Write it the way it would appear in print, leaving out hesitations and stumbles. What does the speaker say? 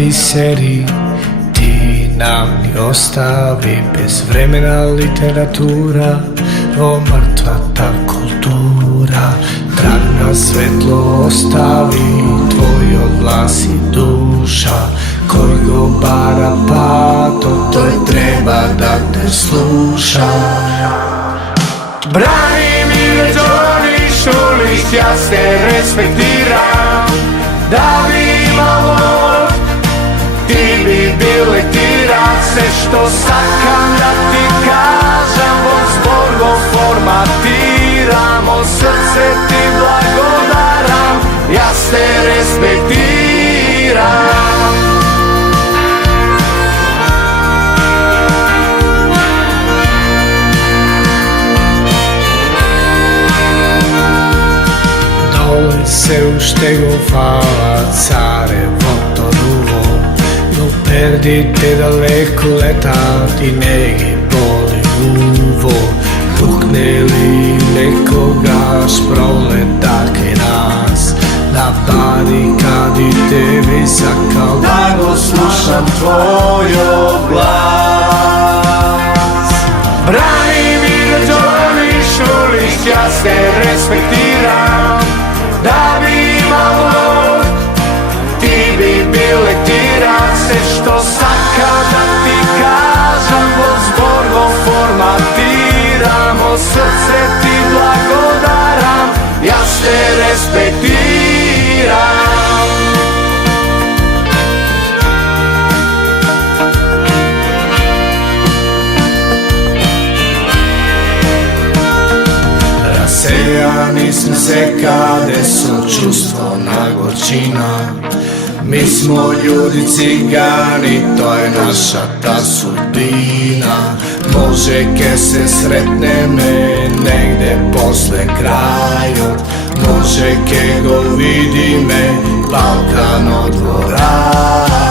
biseri, ti nam ni ostavi. Bez vremena literatura, o mrtva ta kultura. Trag na svetlo ostavi, tvoj odglas i duša. Koji go bara pato, to je treba da te sluša. Branimir Đorđević Šulić, ja se respektiram. Da bi imalo, ti bi bil letiran. Sve što sakam da ti kažem, von zborgo formatiram. Od srce ti blagodaram, ja se respektiram. Se ustegò fava Carevo Toruvo, non perdite dalle coletati neghi boli uvo. Pukne li nekoga proletake nas, na barikadi tebi zakal da go slušam tvoj glas. Branimir Đorđević Šulić, ja se respektiram. Da bi imalo, ti bi bil letiran. Sve što sakam da ti kažem, von zborgo formatiram. Od srce ti blagodaram, ja se respektiram. Rasejani smo se kade su čustvo na gorčina. Mi smo ljudi cigani, to je naša ta sudbina. Može ke se sretne me negde posle krajot, može ke go vidi me Balkan od dvora.